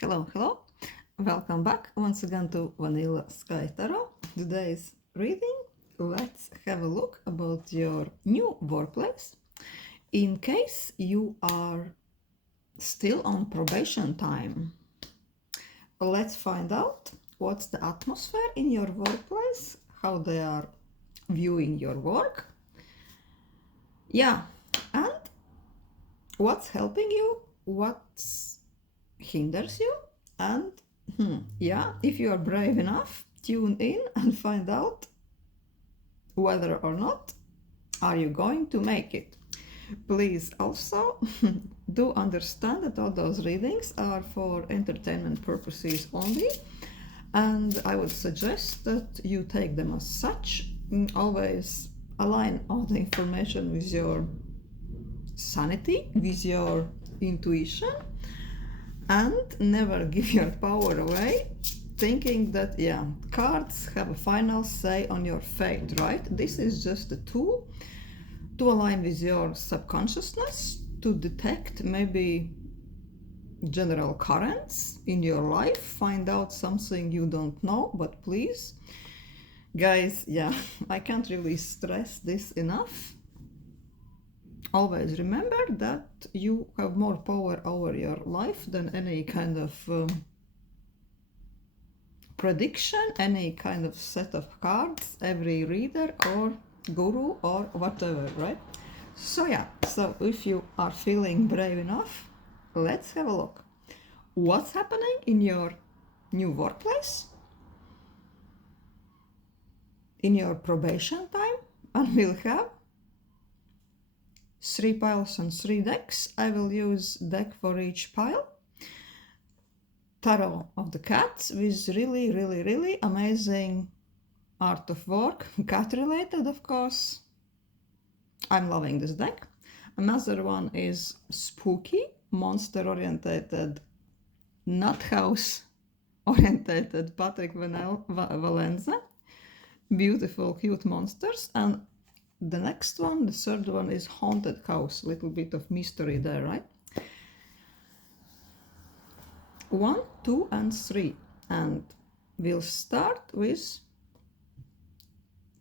Hello, hello. Welcome back once again to Vanilla Sky Tarot. Today's reading, let's have a look about your new workplace. In case you are still on probation time, let's find out what's the atmosphere in your workplace, how they are viewing your work. Yeah, and what's helping you, what hinders you, and if you are brave enough, tune in and find out whether or not are you going to make it. Please also do understand that all those readings are for entertainment purposes only, and I would suggest that you take them as such. Always align all the information with your sanity, with your intuition, and never give your power away thinking that cards have a final say on your fate, right? This is just a tool to align with your subconsciousness, to detect maybe general currents in your life, find out something you don't know. But please guys, I can't really stress this enough. Always remember that you have more power over your life than any kind of prediction, any kind of set of cards, every reader or guru or whatever, right? So if you are feeling brave enough, let's have a look. What's happening in your new workplace? In your probation time? And we'll have 3 piles and 3 decks. I will use deck for each pile. Tarot of the Cats with really amazing art of work, cat related of course. I'm loving this deck. Another one is spooky, monster orientated, nut house orientated Patrick Valenza. Beautiful, cute monsters. And the next one, the third one, is haunted house. Little bit of mystery there, right? 1, 2, and 3. And we'll start with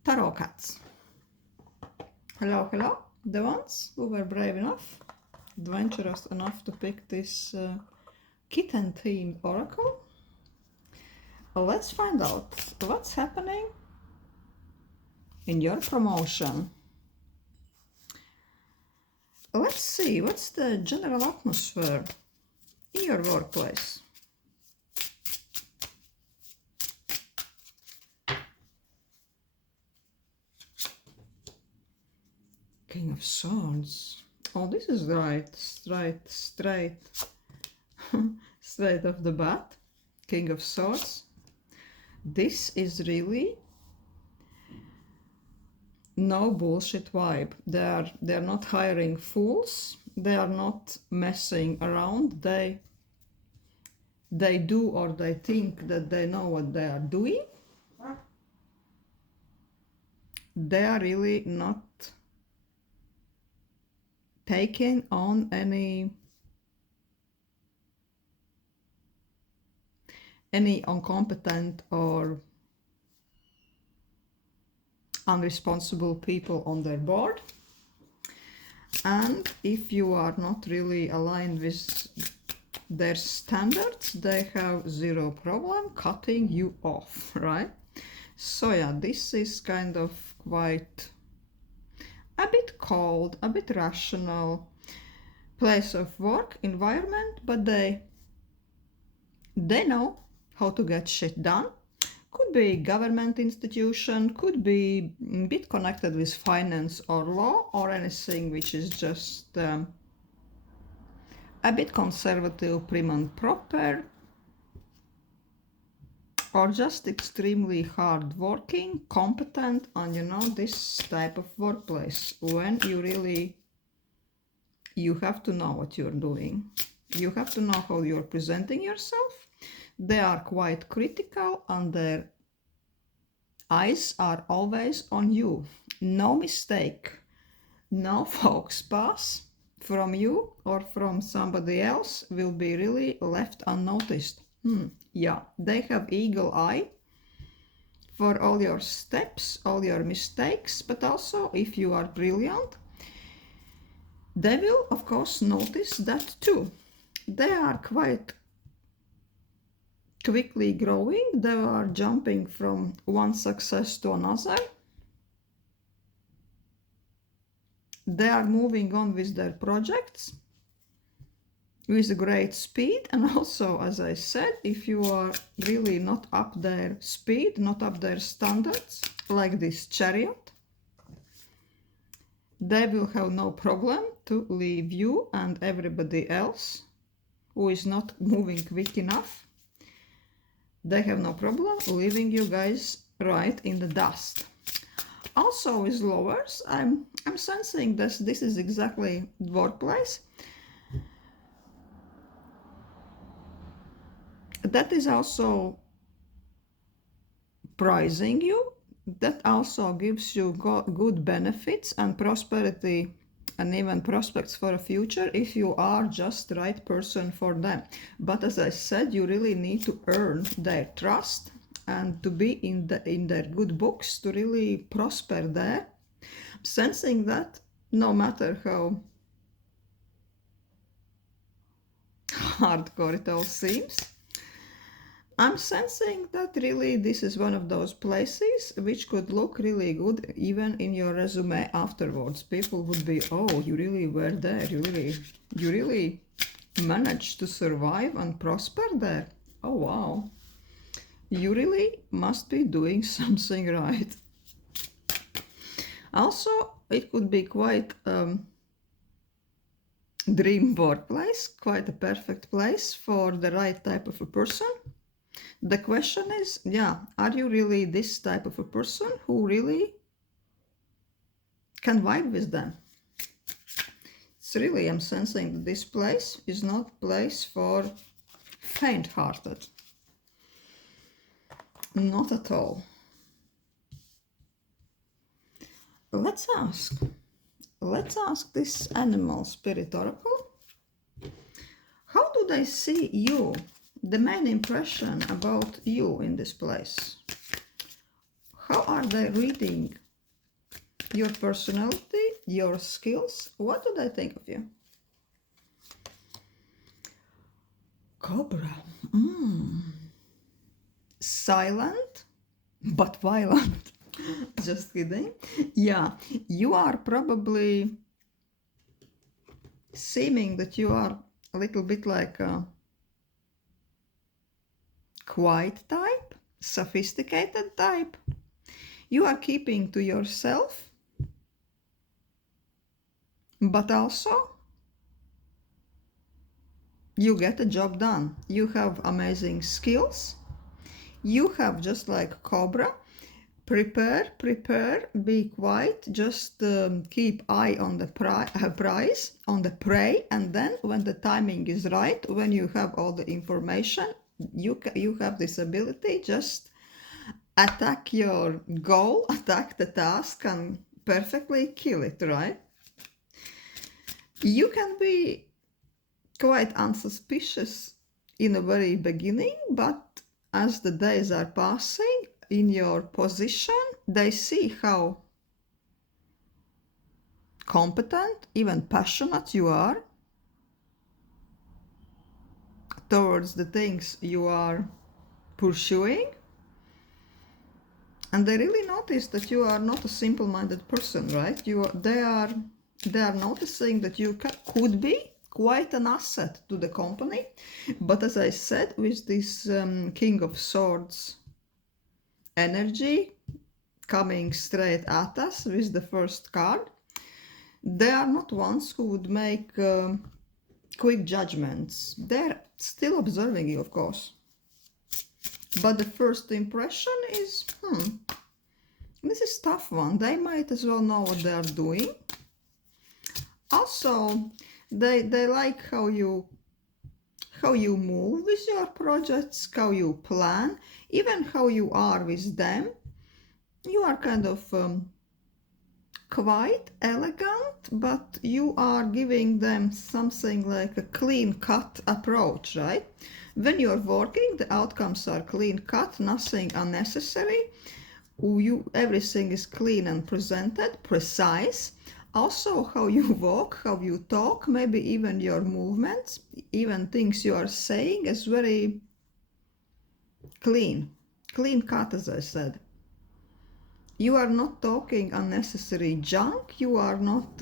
tarot cats. Hello, the ones who were brave enough, adventurous enough to pick this kitten themed oracle. Let's find out what's happening in your promotion. Let's see what's the general atmosphere in your workplace. King of Swords. Oh, this is right, straight off the bat. King of Swords. This is really no bullshit vibe. They're not hiring fools. They are not messing around. They do, or they think that they know what they are doing. They are really not taking on any incompetent or unresponsible people on their board. And if you are not really aligned with their standards, they have zero problem cutting you off, right? So this is kind of quite a bit cold, a bit rational place of work environment, but they know how to get shit done. Could be government institution, could be a bit connected with finance or law, or anything which is just a bit conservative, prim and proper, or just extremely hard-working, competent, and this type of workplace when you have to know what you're doing. You have to know how you're presenting yourself. They are quite critical and their eyes are always on you. No mistake, no faux pas, from you or from somebody else will be really left unnoticed. Yeah, they have eagle eye for all your steps, all your mistakes, but also if you are brilliant, they will of course notice that too. They are quite quickly growing, they are jumping from one success to another. They are moving on with their projects with great speed, and also, as I said, if you are really not up their speed, not up their standards, like this chariot, they will have no problem to leave you and everybody else who is not moving quick enough. They have no problem leaving you guys right in the dust. Also with lowers, I'm sensing that this is exactly workplace. That is also prizing you. That also gives you good benefits and prosperity and even prospects for a future if you are just the right person for them. But as I said, you really need to earn their trust and to be in their good books to really prosper there. Sensing that no matter how hardcore it all seems, I'm sensing that really this is one of those places which could look really good even in your resume afterwards. People would be, oh, you really were there, you really managed to survive and prosper there. Oh wow, you really must be doing something right. Also, it could be quite dream workplace, quite a perfect place for the right type of a person. The question is, yeah, are you really this type of a person who really can vibe with them? It's really, I'm sensing that this place is not a place for faint-hearted. Not at all. Let's ask this animal spirit oracle. How do they see you? The main impression about you in this place. How are they reading your personality, your skills? What do they think of you? Cobra. Silent but violent. Just kidding. Yeah, you are probably seeming that you are a little bit like a quiet type, sophisticated type. You are keeping to yourself, but also you get a job done. You have amazing skills. You have, just like Cobra, prepare, be quiet, just keep eye on the prize, on the prey, and then when the timing is right, when you have all the information, you have this ability, just attack your goal, attack the task, and perfectly kill it, right? You can be quite unsuspicious in the very beginning, but as the days are passing in your position, they see how competent, even passionate you are towards the things you are pursuing. And they really notice that you are not a simple-minded person, right? They are noticing that you could be quite an asset to the company. But as I said, with this King of Swords energy coming straight at us with the first card, they are not ones who would make quick judgments. They're still observing you, of course. But the first impression is, this is a tough one. They might as well know what they are doing. Also, they like how you move with your projects, how you plan, even how you are with them. You are kind of quite elegant, but you are giving them something like a clean cut approach, right? When you're working, the outcomes are clean cut, nothing unnecessary. Everything is clean and presented, precise. Also, how you walk, how you talk, maybe even your movements, even things you are saying is very clean cut, as I said. You are not talking unnecessary junk. You are not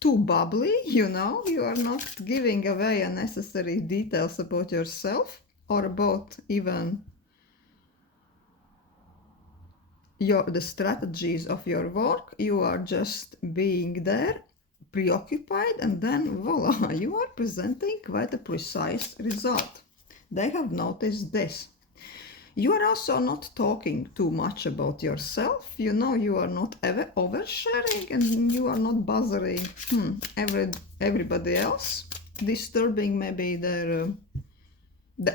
too bubbly, you know. You are not giving away unnecessary details about yourself or about even the strategies of your work. You are just being there, preoccupied, and then voila, you are presenting quite a precise result. They have noticed this. You are also not talking too much about yourself. You know, you are not ever oversharing, and you are not bothering everybody else, disturbing maybe the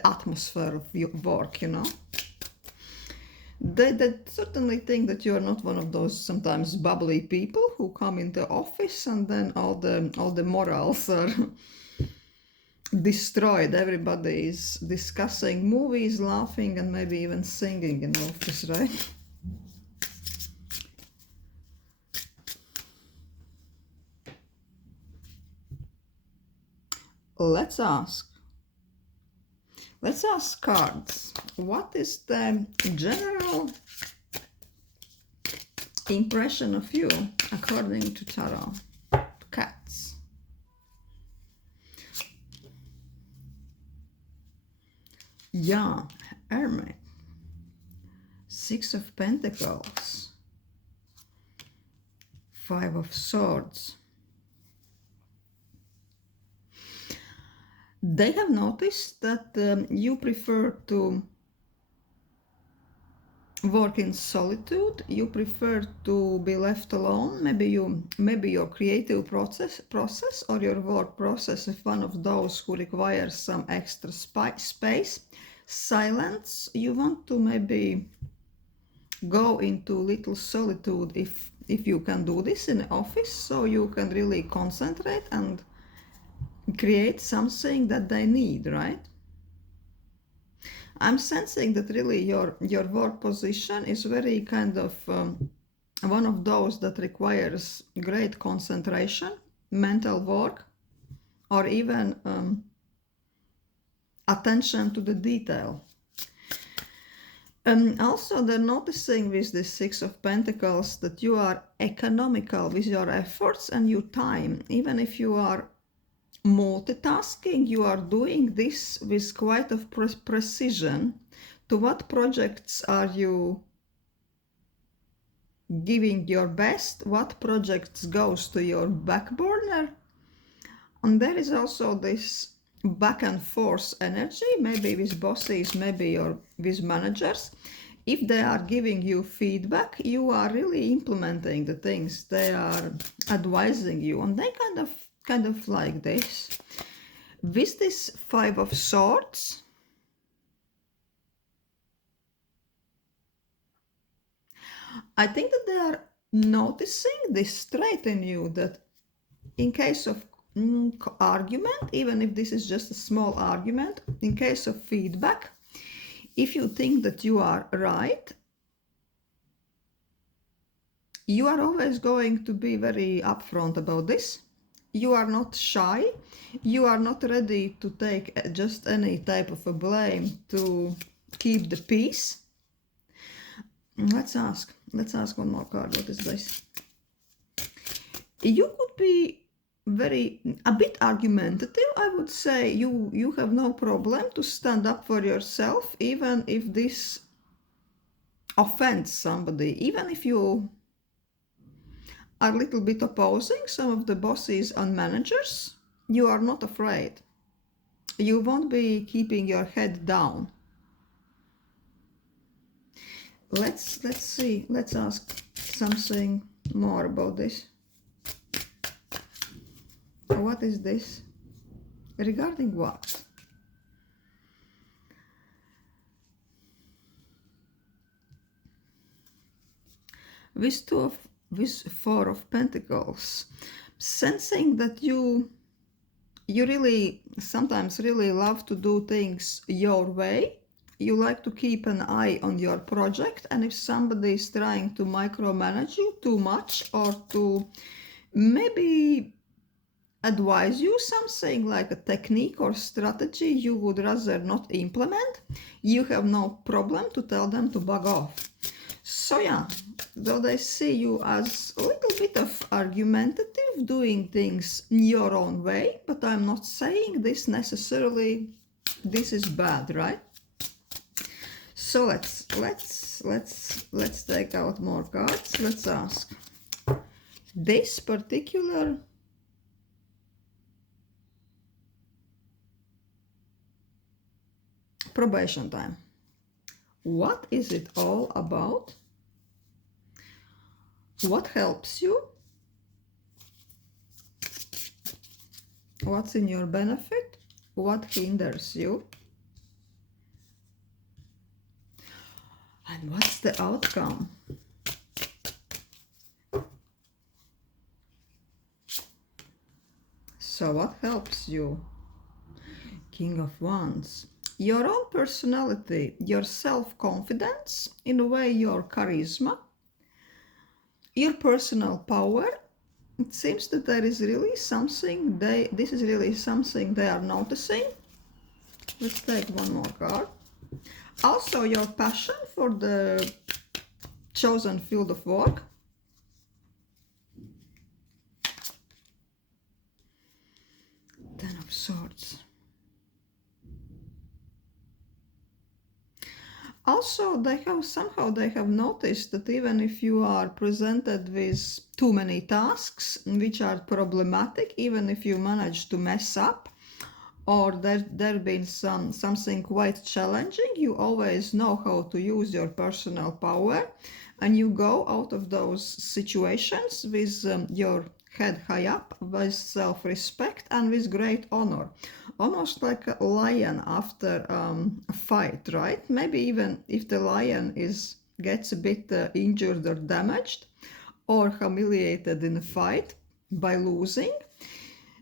atmosphere of your work, you know. They certainly think that you are not one of those sometimes bubbly people who come into office and then all the morals are destroyed. Everybody is discussing movies, laughing, and maybe even singing in office, right? Let's ask cards. What is the general impression of you according to tarot? Cats. Yeah, Hermit. Six of Pentacles. Five of Swords. They have noticed that you prefer to work in solitude. You prefer to be left alone. Maybe your creative process or your work process is one of those who requires some extra space, silence. You want to maybe go into little solitude if you can do this in the office, so you can really concentrate and create something that they need, right? I'm sensing that really your work position is very kind of one of those that requires great concentration, mental work, or even attention to the detail. Also, they're noticing with the Six of Pentacles that you are economical with your efforts and your time. Even if you are multitasking, you are doing this with quite a precision. To what projects are you giving your best? What projects goes to your back burner? And there is also this back and forth energy, maybe with bosses, maybe with managers. If they are giving you feedback, you are really implementing the things they are advising you, and they kind of like this. With this Five of Swords, I think that they are noticing this trait in you, that in case of argument, even if this is just a small argument, in case of feedback, if you think that you are right, you are always going to be very upfront about this. You are not shy. You are not ready to take just any type of a blame to keep the peace. Let's ask one more card. What is this? You could be a bit argumentative. I would say you have no problem to stand up for yourself, even if this offends somebody, even if you are a little bit opposing some of the bosses and managers. You are not afraid. You won't be keeping your head down. Let's see. Let's ask something more about this. What is this? Regarding what? With Four of Pentacles, sensing that you really sometimes really love to do things your way. You like to keep an eye on your project, and if somebody is trying to micromanage you too much or to maybe advise you something like a technique or strategy you would rather not implement, you have no problem to tell them to bug off. So yeah, though they see you as a little bit of argumentative, doing things in your own way, but I'm not saying this necessarily, this is bad, right? So let's take out more cards. Let's ask this particular probation time. What is it all about? What helps you? What's in your benefit? What hinders you? And what's the outcome? So what helps you? King of Wands. Your own personality, your self-confidence, in a way your charisma, your personal power. It seems that there is really something this is really something they are noticing. Let's take one more card. Also your passion for the chosen field of work. Ten of Swords. Also, they have noticed that even if you are presented with too many tasks which are problematic, even if you manage to mess up, or there been something quite challenging, you always know how to use your personal power, and you go out of those situations with your head high up, with self-respect and with great honor, almost like a lion after a fight, right? Maybe even if the lion gets a bit injured or damaged or humiliated in a fight by losing,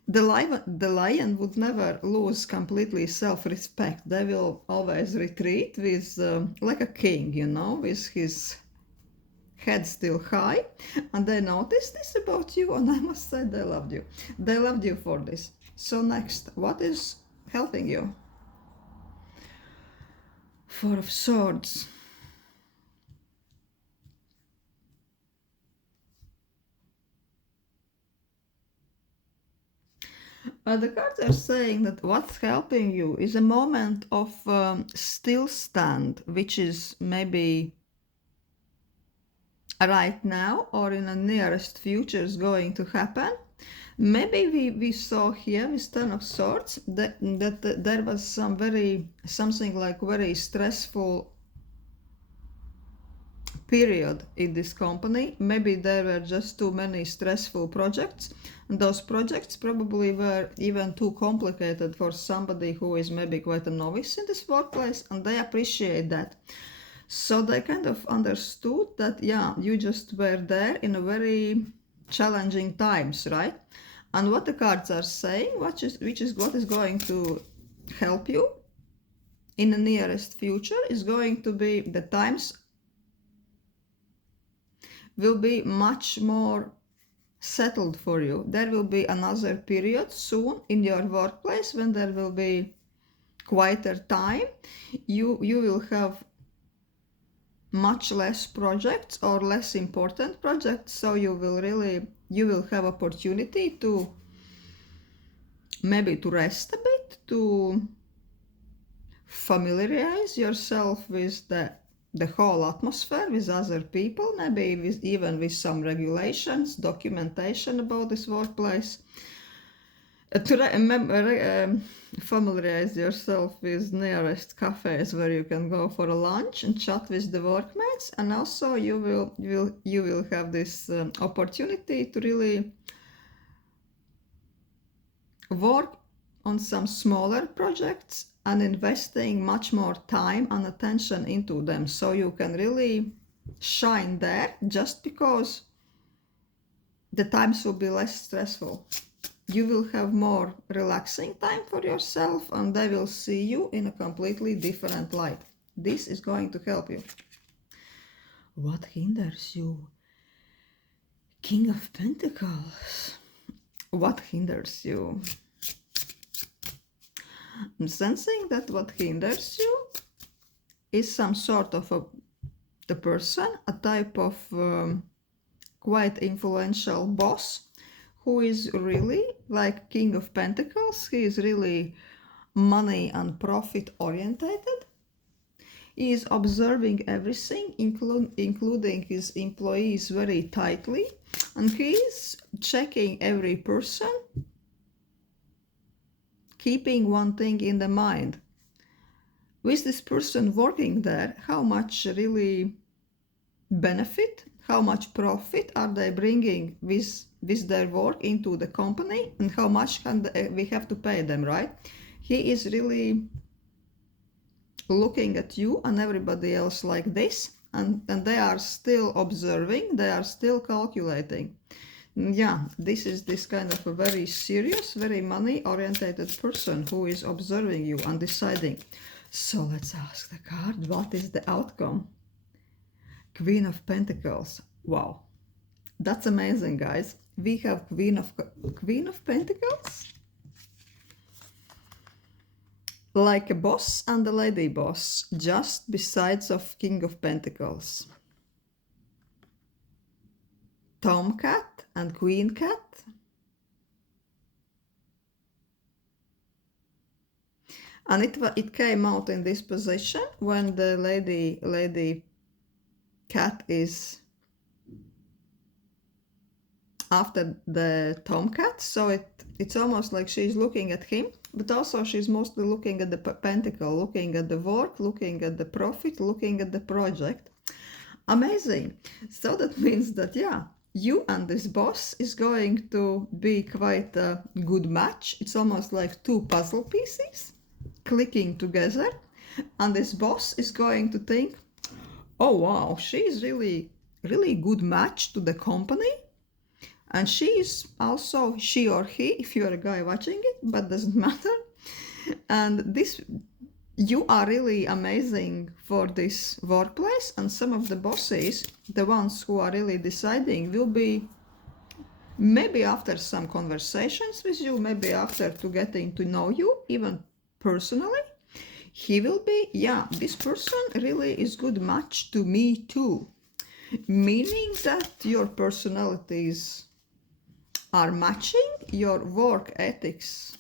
the lion would never lose completely self-respect. They will always retreat with like a king, you know, with his head still high. And they noticed this about you, and I must say they loved you. They loved you for this. So next, what is helping you? Four of Swords. The cards are saying that what's helping you is a moment of still stand, which is maybe right now or in the nearest future is going to happen. Maybe we saw here with Ten of Swords that there was something like very stressful period in this company. Maybe there were just too many stressful projects, and those projects probably were even too complicated for somebody who is maybe quite a novice in this workplace, and they appreciate that. So they kind of understood that, yeah, you just were there in a very challenging times, right? And what the cards are saying, what is going to help you in the nearest future is going to be the times will be much more settled for you. There will be another period soon in your workplace when there will be quieter time. You will have much less projects or less important projects, so you will have opportunity to maybe to rest a bit, to familiarize yourself with the whole atmosphere, with other people, maybe even with some regulations, documentation about this workplace. To familiarize yourself with nearest cafes where you can go for a lunch and chat with the workmates, and also you will have this opportunity to really work on some smaller projects and investing much more time and attention into them, so you can really shine there just because the times will be less stressful. You will have more relaxing time for yourself and they will see you in a completely different light. This is going to help you. What hinders you? King of Pentacles. What hinders you? I'm sensing that what hinders you is some sort of the person, a type of quite influential boss who is really like King of Pentacles. He is really money and profit orientated. He is observing everything, including his employees, very tightly, and he is checking every person, keeping one thing in the mind. With this person working there, how much really benefit, how much profit are they bringing with their work into the company, and how much we have to pay them, right? He is really looking at you and everybody else like this, and they are still observing, they are still calculating. Yeah, this is this kind of a very serious, very money orientated person who is observing you and deciding. So let's ask the card, what is the outcome? Queen of Pentacles. Wow, that's amazing, guys. We have Queen of Pentacles, like a boss and a lady boss, just besides of King of Pentacles. Tomcat and Queen Cat. And it came out in this position when the lady cat is after the tomcat, so it's almost like she's looking at him, but also she's mostly looking at the pentacle, looking at the work, looking at the profit, looking at the project. Amazing. So that means that, yeah, you and this boss is going to be quite a good match. It's almost like two puzzle pieces clicking together, and this boss is going to think, oh wow, she's really good match to the company, and she is also, she or he, if you're a guy watching it, but doesn't matter. And this, you are really amazing for this workplace, and some of the bosses, the ones who are really deciding, will be maybe after some conversations with you, maybe after to getting to know you even personally, he will be, yeah, this person really is good match to me too, meaning that your personalities are matching, your work ethics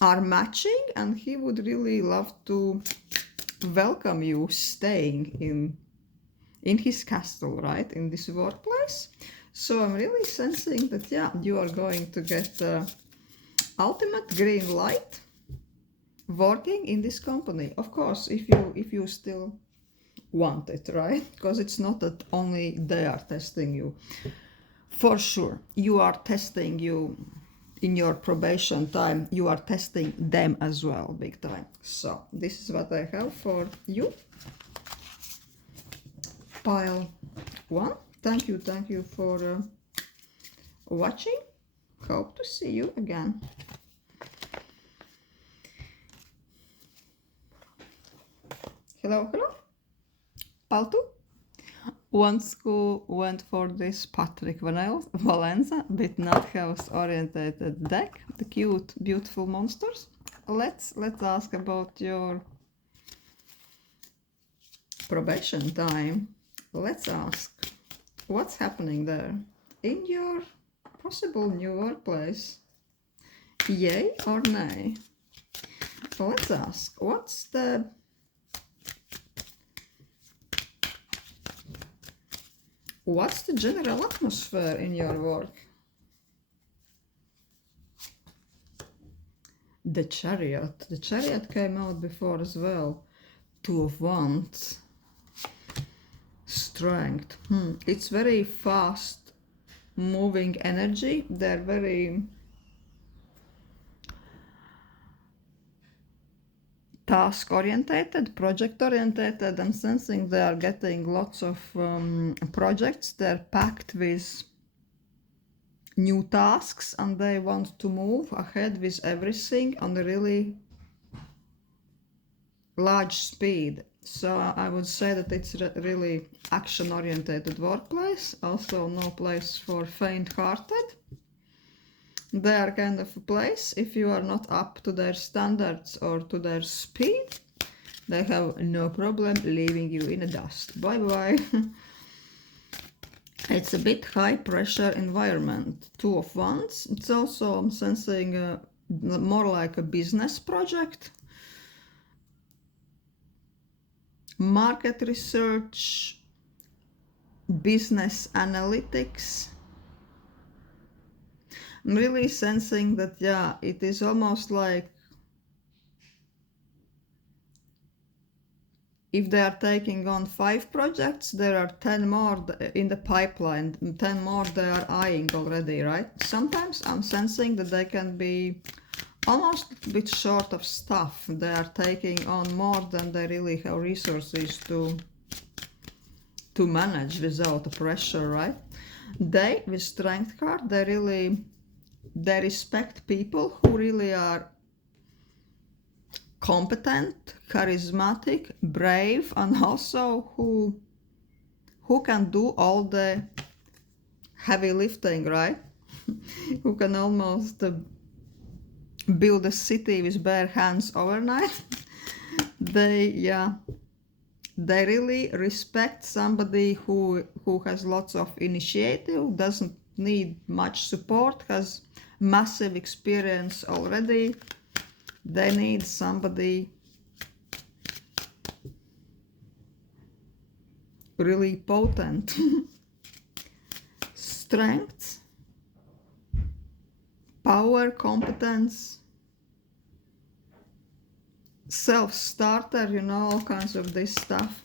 are matching, and he would really love to welcome you staying in his castle, right, in this workplace. So I'm really sensing that, yeah, you are going to get ultimate green light working in this company. Of course, if you still want it, right? Because it's not that only they are testing you. For sure, you are testing you in your probation time. You are testing them as well, big time. So this is what I have for you. Pile 1. Thank you for watching. Hope to see you again. Hello. Pile 2. Once who went for this Patrick Valenza bit not house orientated deck, the cute, beautiful monsters. Let's ask about your probation time. Let's ask what's happening there in your possible new workplace. Yay or nay? Let's ask what's the general atmosphere in your work? The Chariot. The Chariot came out before as well. Two of Wands. Strength. It's very fast moving energy. They're very task orientated, project orientated. I'm sensing they are getting lots of projects. They're packed with new tasks and they want to move ahead with everything on a really large speed. So I would say that it's really action orientated workplace. Also no place for faint hearted. They are kind of a place, if you are not up to their standards or to their speed, they have no problem leaving you in the dust. Bye bye. It's a bit high pressure environment. 2 of Wands. It's also, I'm sensing more like a business project. Market research, business analytics. I'm really sensing that, yeah, it is almost like if they are taking on 5 projects, there are 10 more in the pipeline, 10 more they are eyeing already, right? Sometimes I'm sensing that they can be almost a bit short of stuff. They are taking on more than they really have resources to manage without the pressure, right? They, with Strength card, they respect people who really are competent, charismatic, brave, and also who can do all the heavy lifting, right? Who can almost build a city with bare hands overnight. They really respect somebody who has lots of initiative, doesn't need much support, has massive experience already. They need somebody really potent. Strength, power, competence, self-starter, you know, all kinds of this stuff.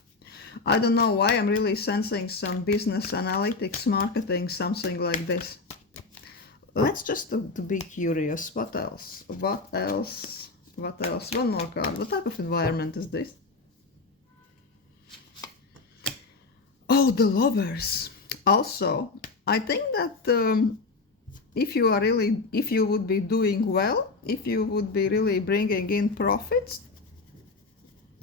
I don't know why I'm really sensing some business analytics, marketing, something like this. Let's just to be curious. What else? What else? What else? One more card. What type of environment is this? Oh, the Lovers. Also, I think that if you would be doing well, if you would be really bringing in profits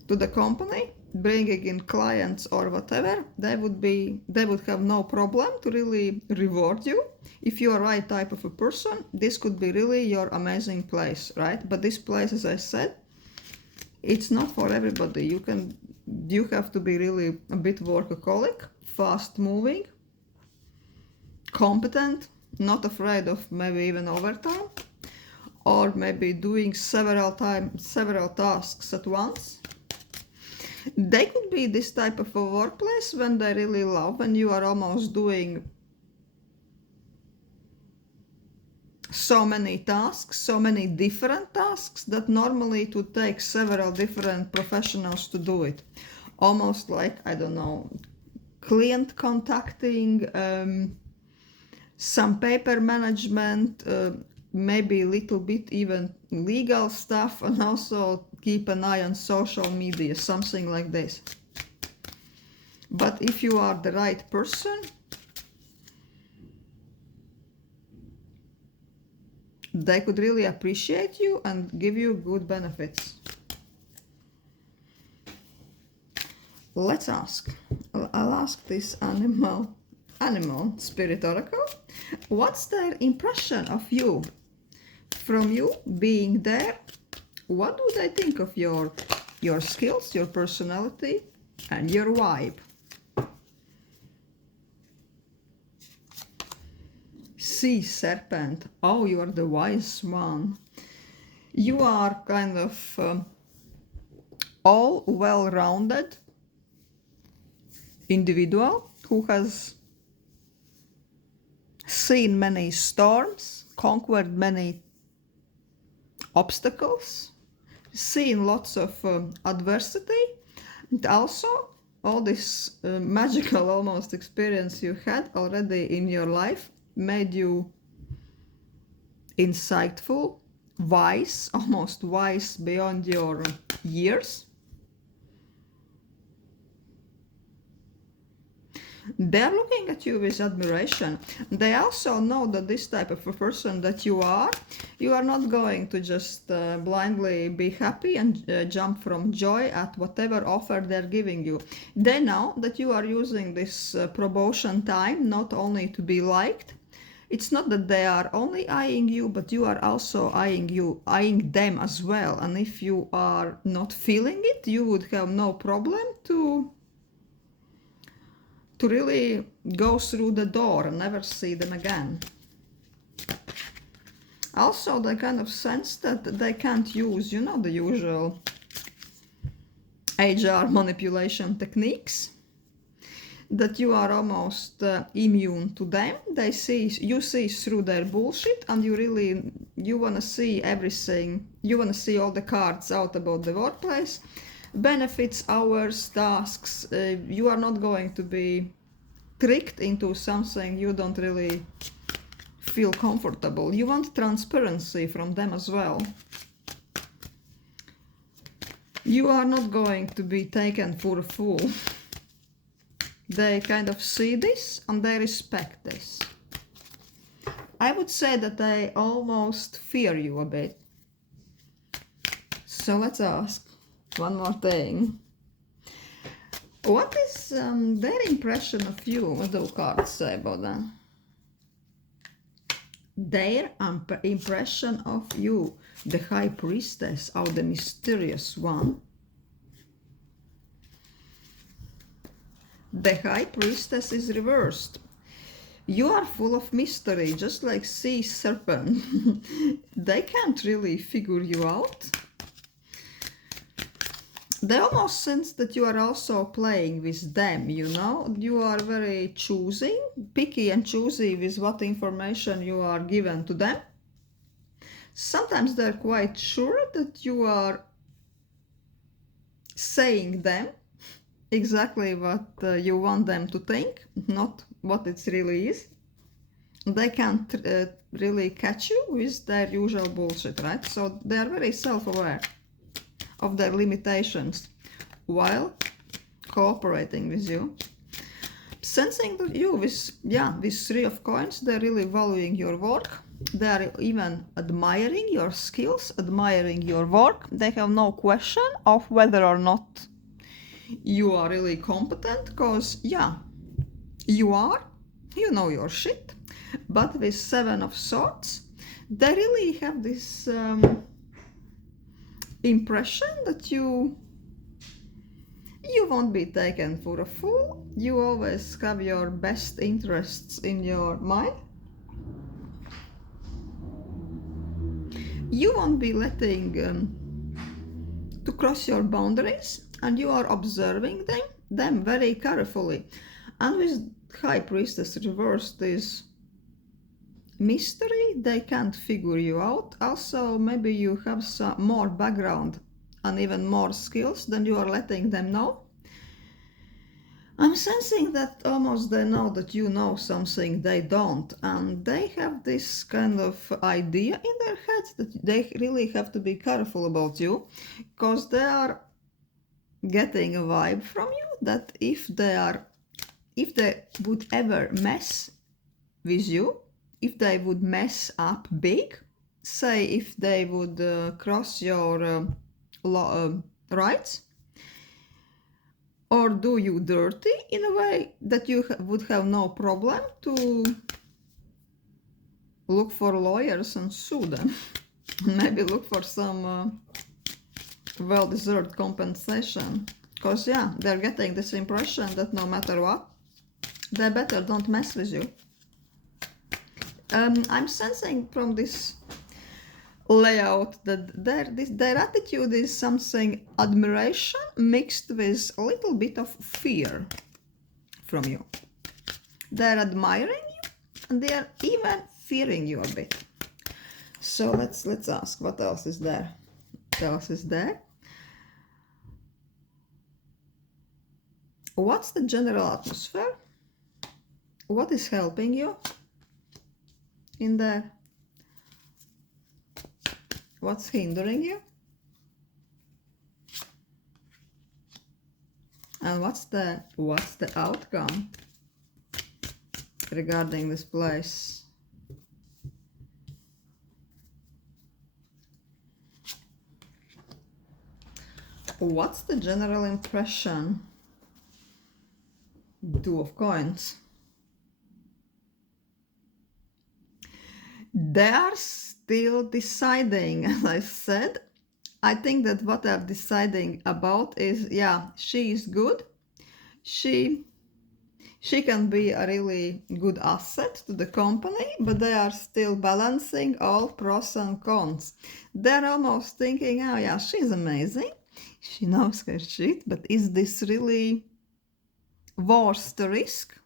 to the company, bringing in clients or whatever, they would have no problem to really reward you. If you are right type of a person, this could be really your amazing place, right? But this place, as I said, it's not for everybody. You have to be really a bit workaholic, fast moving, competent, not afraid of maybe even overtime, or maybe doing several tasks at once. They could be this type of a workplace when they really love, when you are almost doing so many tasks, so many different tasks that normally it would take several different professionals to do it. Almost like, I don't know, client contacting, some paper management, maybe a little bit even legal stuff, and also keep an eye on social media, something like this. But if you are the right person, they could really appreciate you and give you good benefits. Let's ask. I'll ask this animal spirit oracle. What's their impression of you? From you being there, what do they think of your skills, your personality, and your vibe? Sea serpent. Oh, you are the wise one. You are kind of all well-rounded individual who has seen many storms, conquered many obstacles, seen lots of adversity, and also all this magical almost experience you had already in your life made you insightful, wise, almost wise beyond your years. They're looking at you with admiration. They also know that this type of a person that you are not going to just blindly be happy and jump from joy at whatever offer they're giving you. They know that you are using this probation time not only to be liked. It's not that they are only eyeing you, but you are also eyeing them as well. And if you are not feeling it, you would have no problem to really go through the door and never see them again. Also, they kind of sense that they can't use, the usual HR manipulation techniques, that you are almost immune to them. You see through their bullshit, and you want to see everything. You want to see all the cards out about the workplace. Benefits, hours, tasks. You are not going to be tricked into something you don't really feel comfortable. You want transparency from them as well. You are not going to be taken for a fool. They kind of see this and they respect this. I would say that they almost fear you a bit. So let's ask one more thing. What is their impression of you? What do cards say about that? Their impression of you, the High Priestess, or the mysterious one. The High Priestess is reversed. You are full of mystery, just like sea serpent. They can't really figure you out. They almost sense that you are also playing with them, You are very picky and choosy with what information you are given to them. Sometimes they're quite sure that you are saying them exactly what you want them to think, not what it really is. They can't really catch you with their usual bullshit, right? So they are very self-aware of their limitations while cooperating with you. Sensing that you with Three of Coins, they're really valuing your work. They are even admiring your skills, admiring your work. They have no question of whether or not you are really competent, because you are, you know your shit. But with Seven of Swords, they really have this impression that you won't be taken for a fool. You always have your best interests in your mind. You won't be letting to cross your boundaries, and you are observing them very carefully. And with High Priestess reversed, this mystery, they can't figure you out. Also, maybe you have some more background and even more skills than you are letting them know. I'm sensing that almost they know that you know something they don't, and they have this kind of idea in their heads that they really have to be careful about you, because they are getting a vibe from you that if they would ever mess with you, if they would mess up big, say if they would cross your rights or do you dirty in a way, that you would have no problem to look for lawyers and sue them. Maybe look for some well-deserved compensation. Because they're getting this impression that no matter what, they better don't mess with you. I'm sensing from this layout that their attitude is something admiration mixed with a little bit of fear from you. They're admiring you and they're even fearing you a bit. So let's ask what else is there. What else is there? What's the general atmosphere? What is helping you in there? What's hindering you? And what's the outcome regarding this place? What's the general impression? Two of coins. They are still deciding, as I said. I think that what they're deciding about is, yeah, she is good. She can be a really good asset to the company, but they are still balancing all pros and cons. They're almost thinking, oh yeah, she's amazing. She knows her shit, but is this really worth the risk?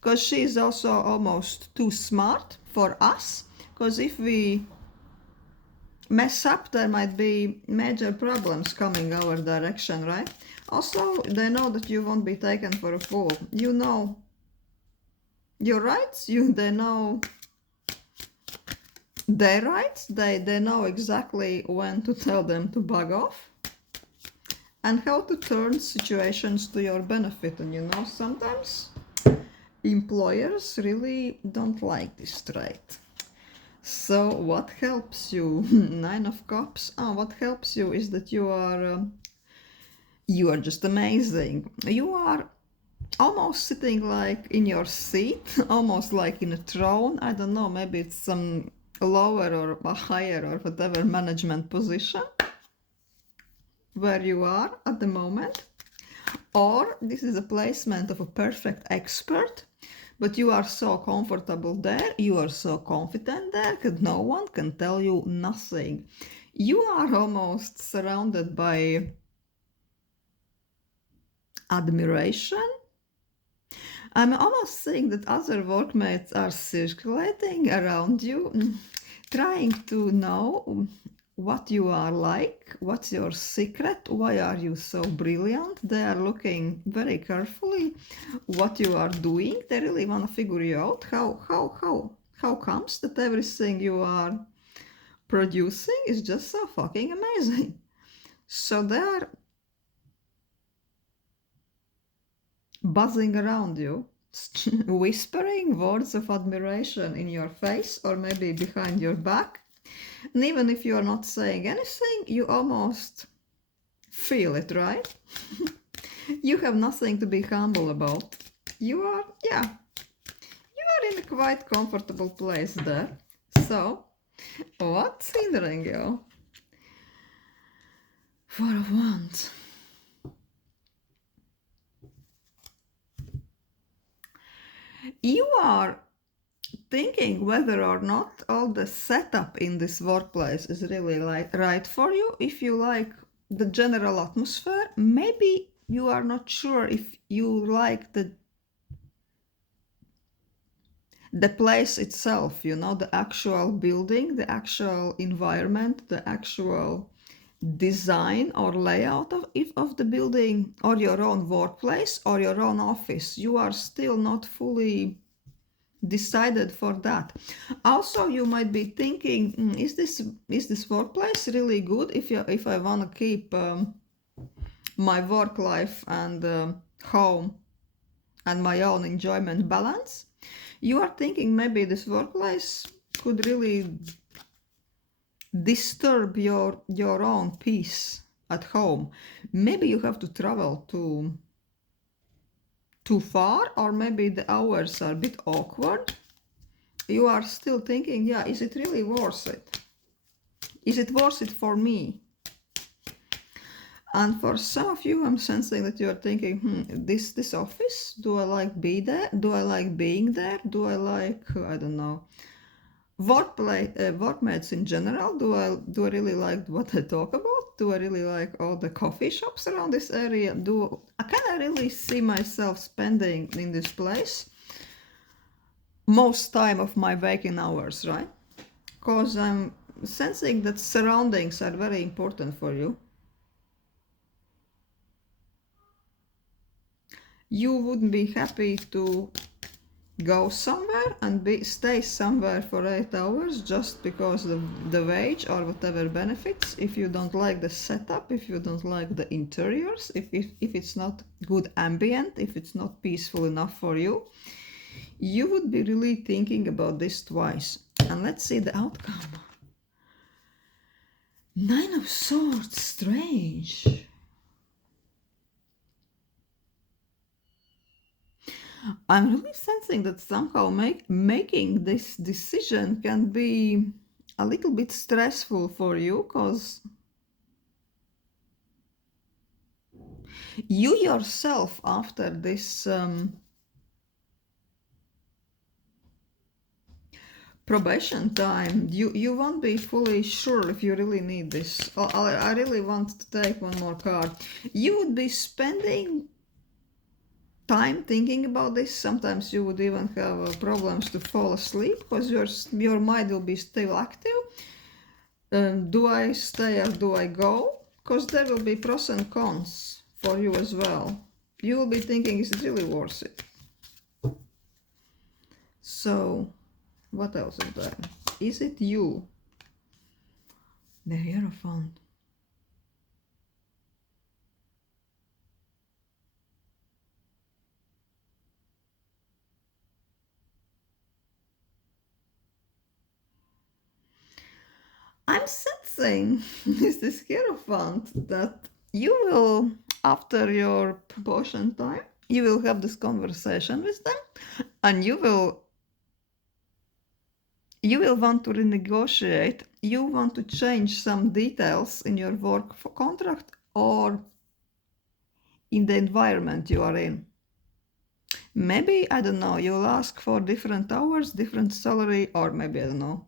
Because she is also almost too smart for us. Because if we mess up, there might be major problems coming our direction, right? Also, they know that you won't be taken for a fool. You know your rights, they know their rights, they know exactly when to tell them to bug off and how to turn situations to your benefit. And you know, sometimes employers really don't like this trait. So what helps you? Nine of Cups. What helps you is that you are just amazing. You are almost sitting like in your seat, almost like in a throne. I don't know, maybe it's some lower or a higher or whatever management position where you are at the moment. Or this is a placement of a perfect expert, but you are so comfortable there, you are so confident there that no one can tell you nothing. You are almost surrounded by admiration. I'm almost seeing that other workmates are circulating around you, trying to know what you are like, what's your secret, why are you so brilliant. They are looking very carefully what you are doing. They really want to figure you out. How comes that everything you are producing is just so fucking amazing? So they are buzzing around you, whispering words of admiration in your face or maybe behind your back. And even if you are not saying anything, you almost feel it, right? You have nothing to be humble about. You are in a quite comfortable place there. So, what's hindering you? Four of Wands. You are thinking whether or not all the setup in this workplace is really right for you. If you like the general atmosphere, maybe you are not sure if you like the place itself, you know, the actual building, the actual environment, the actual design or layout of the building, or your own workplace or your own office. You are still not fully decided for that. Also, you might be thinking, is this workplace really good if I want to keep my work life and home and my own enjoyment balance? You are thinking maybe this workplace could really disturb your own peace at home. Maybe you have to travel too far, or maybe the hours are a bit awkward. You are still thinking, yeah, is it really worth it? Is it worth it for me? And for some of you, I'm sensing that you're thinking, this office, do I like be there? Do I like being there? Do I like, I don't know, workmates in general? Do I really like what I talk about? Do I really like all the coffee shops around this area? Can I really see myself spending in this place most time of my waking hours, right? Because I'm sensing that surroundings are very important for you. You wouldn't be happy to go somewhere and stay somewhere for 8 hours just because of the wage or whatever benefits. If you don't like the setup, if you don't like the interiors, if it's not good ambient, if it's not peaceful enough for you, you would be really thinking about this twice. And let's see the outcome. Nine of Swords, strange. I'm really sensing that somehow making this decision can be a little bit stressful for you, because you yourself, after this probation time, you won't be fully sure if you really need this. I really want to take one more card. You would be spending time thinking about this. Sometimes you would even have problems to fall asleep because your mind will be still active. Do I stay or do I go? Because there will be pros and cons for you as well. You will be thinking, is it really worth it? So, what else is there? Is it you? The Hierophant. I'm sensing is this Hierophant that you will, after your promotion time, you will have this conversation with them, and you will want to renegotiate. You want to change some details in your work contract or in the environment you are in. Maybe, I don't know, you'll ask for different hours, different salary, or maybe, I don't know,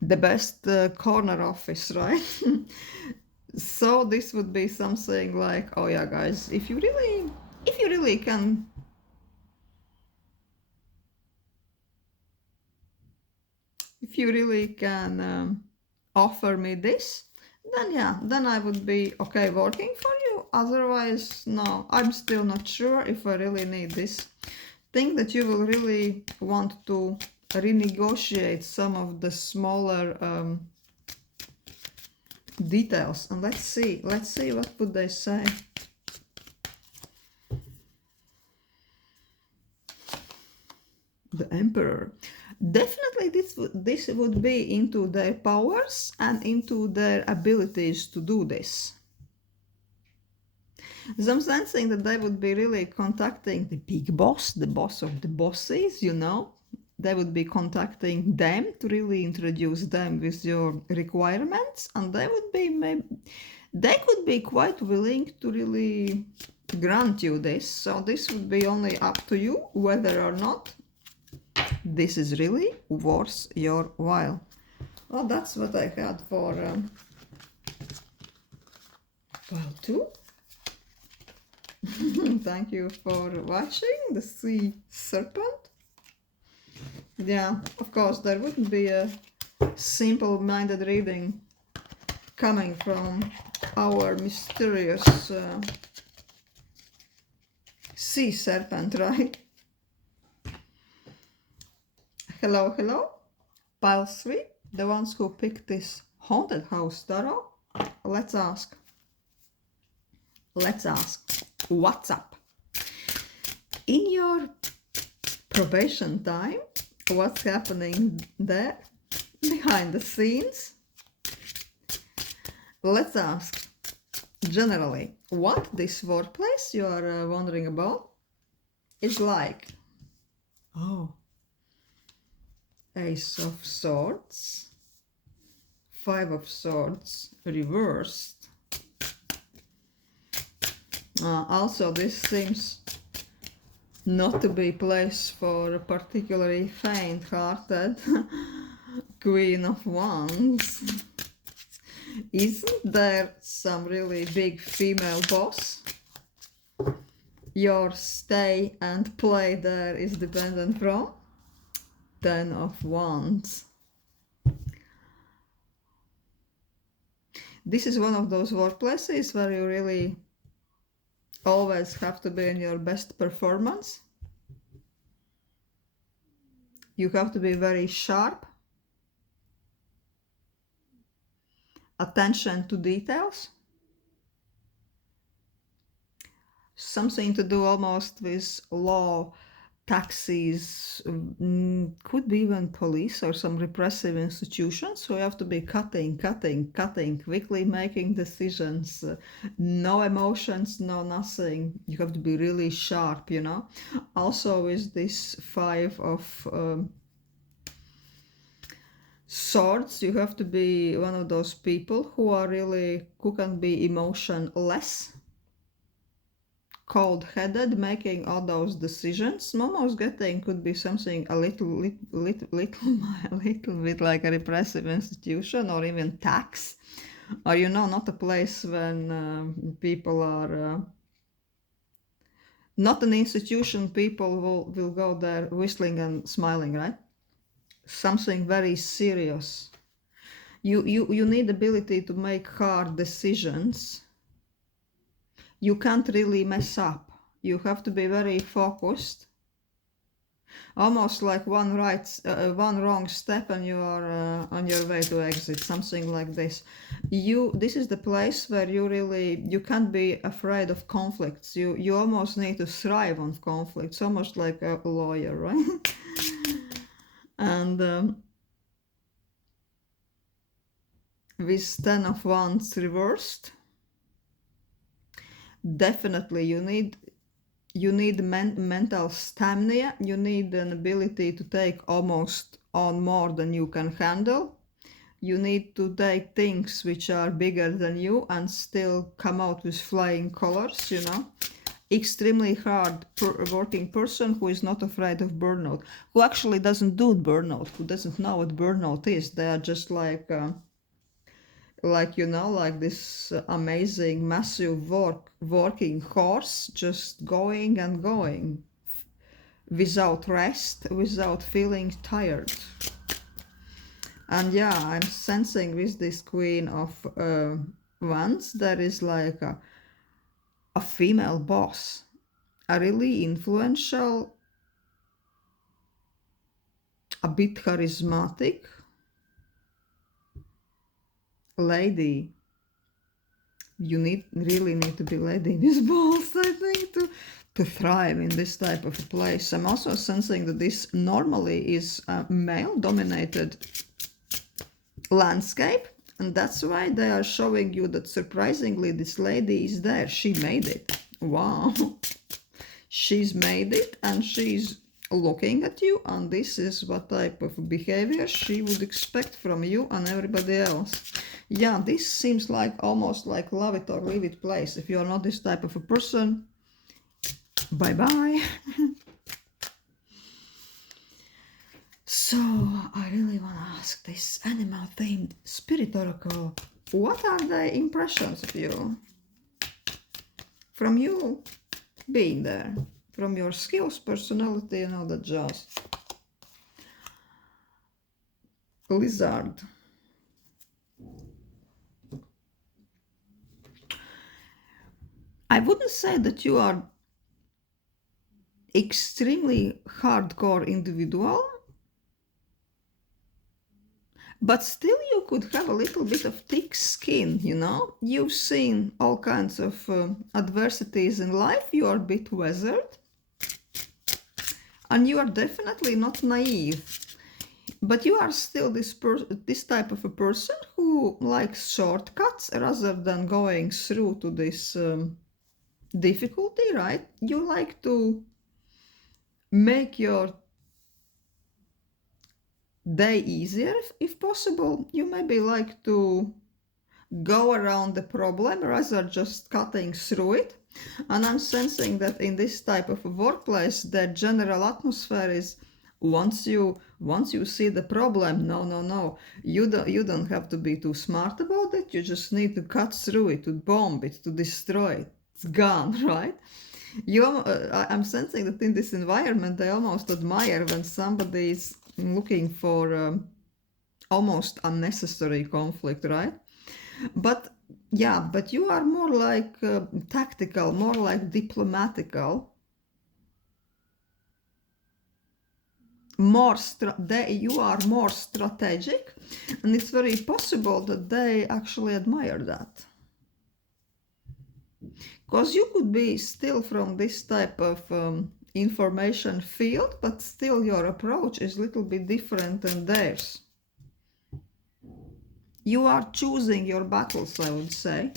the best corner office, right? So this would be something like, oh yeah, guys, if you really can offer me this, then yeah, then I would be okay working for you. Otherwise, no, I'm still not sure if I really need this. Think that you will really want to renegotiate some of the smaller details. And let's see what would they say. The Emperor. Definitely this would be into their powers and into their abilities to do this. So I'm sensing that they would be really contacting the big boss, the boss of the bosses, you know. They would be contacting them to really introduce them with your requirements, and they could be quite willing to really grant you this. So this would be only up to you whether or not this is really worth your while. Well, that's what I had for pile 2. Thank you for watching the Sea Serpent. Yeah, of course, there wouldn't be a simple-minded reading coming from our mysterious Sea Serpent, right? Hello, hello. Pile 3, the ones who picked this Haunted House Tarot. Let's ask, what's up? In your probation time, what's happening there behind the scenes? Let's ask, generally, what this workplace you are wondering about is like. Oh. Ace of Swords, 5 of Swords reversed. Also, this seems not to be a place for a particularly faint-hearted Queen of Wands. Isn't there some really big female boss? Your stay and play there is dependent from 10 of Wands. This is one of those workplaces where you really always have to be in your best performance. You have to be very sharp, attention to details, something to do almost with law, taxis, could be even police or some repressive institutions. So you have to be cutting quickly, making decisions, no emotions, no nothing. You have to be really sharp, you know. Also with this five of swords, you have to be one of those people who can be emotionless, cold-headed, making all those decisions. Almost getting could be something a little bit like a repressive institution, or even tax, or not a place when people are not an institution. People will go there whistling and smiling, right? Something very serious. You need ability to make hard decisions. You can't really mess up. You have to be very focused. Almost like one wrong step and you are on your way to exit, something like this. This is the place where you can't be afraid of conflicts. You almost need to thrive on conflicts, almost like a lawyer, right? And with 10 of Wands reversed, definitely you need mental stamina. You need an ability to take almost on more than you can handle. You need to take things which are bigger than you and still come out with flying colors, Extremely hard working person who is not afraid of burnout, who actually doesn't do burnout, who doesn't know what burnout is. They are just like this amazing massive working horse, just going and going without rest, without feeling tired. And yeah, I'm sensing with this Queen of Wands there is like a female boss, a really influential, a bit charismatic lady. You really need to be lady with balls, I think, to thrive in this type of a place. I'm also sensing that this normally is a male-dominated landscape, and that's why they are showing you that surprisingly this lady is there. She made it. Wow. She's made it, and she's looking at you, and this is what type of behavior she would expect from you and everybody else. Yeah, this seems like almost like love it or leave it place. If you're not this type of a person, bye bye. So I really want to ask this animal themed spirit oracle, what are the impressions of you from you being there, from your skills, personality, and all that jazz? Lizard. I wouldn't say that you are extremely hardcore individual, but still you could have a little bit of thick skin, You've seen all kinds of adversities in life. You are a bit weathered, and you are definitely not naive. But you are still this type of a person who likes shortcuts rather than going through to this difficulty, right? You like to make your day easier if possible. You maybe like to go around the problem rather just cutting through it. And I'm sensing that in this type of a workplace, the general atmosphere is once you see the problem, no, you don't have to be too smart about it. You just need to cut through it, to bomb it, to destroy it. It's gone, right? I'm sensing that in this environment, I almost admire when somebody is looking for almost unnecessary conflict, right? But you are more like tactical, more like diplomatical. you are more strategic, and it's very possible that they actually admire that. Because you could be still from this type of information field, but still your approach is a little bit different than theirs. You are choosing your battles, I would say.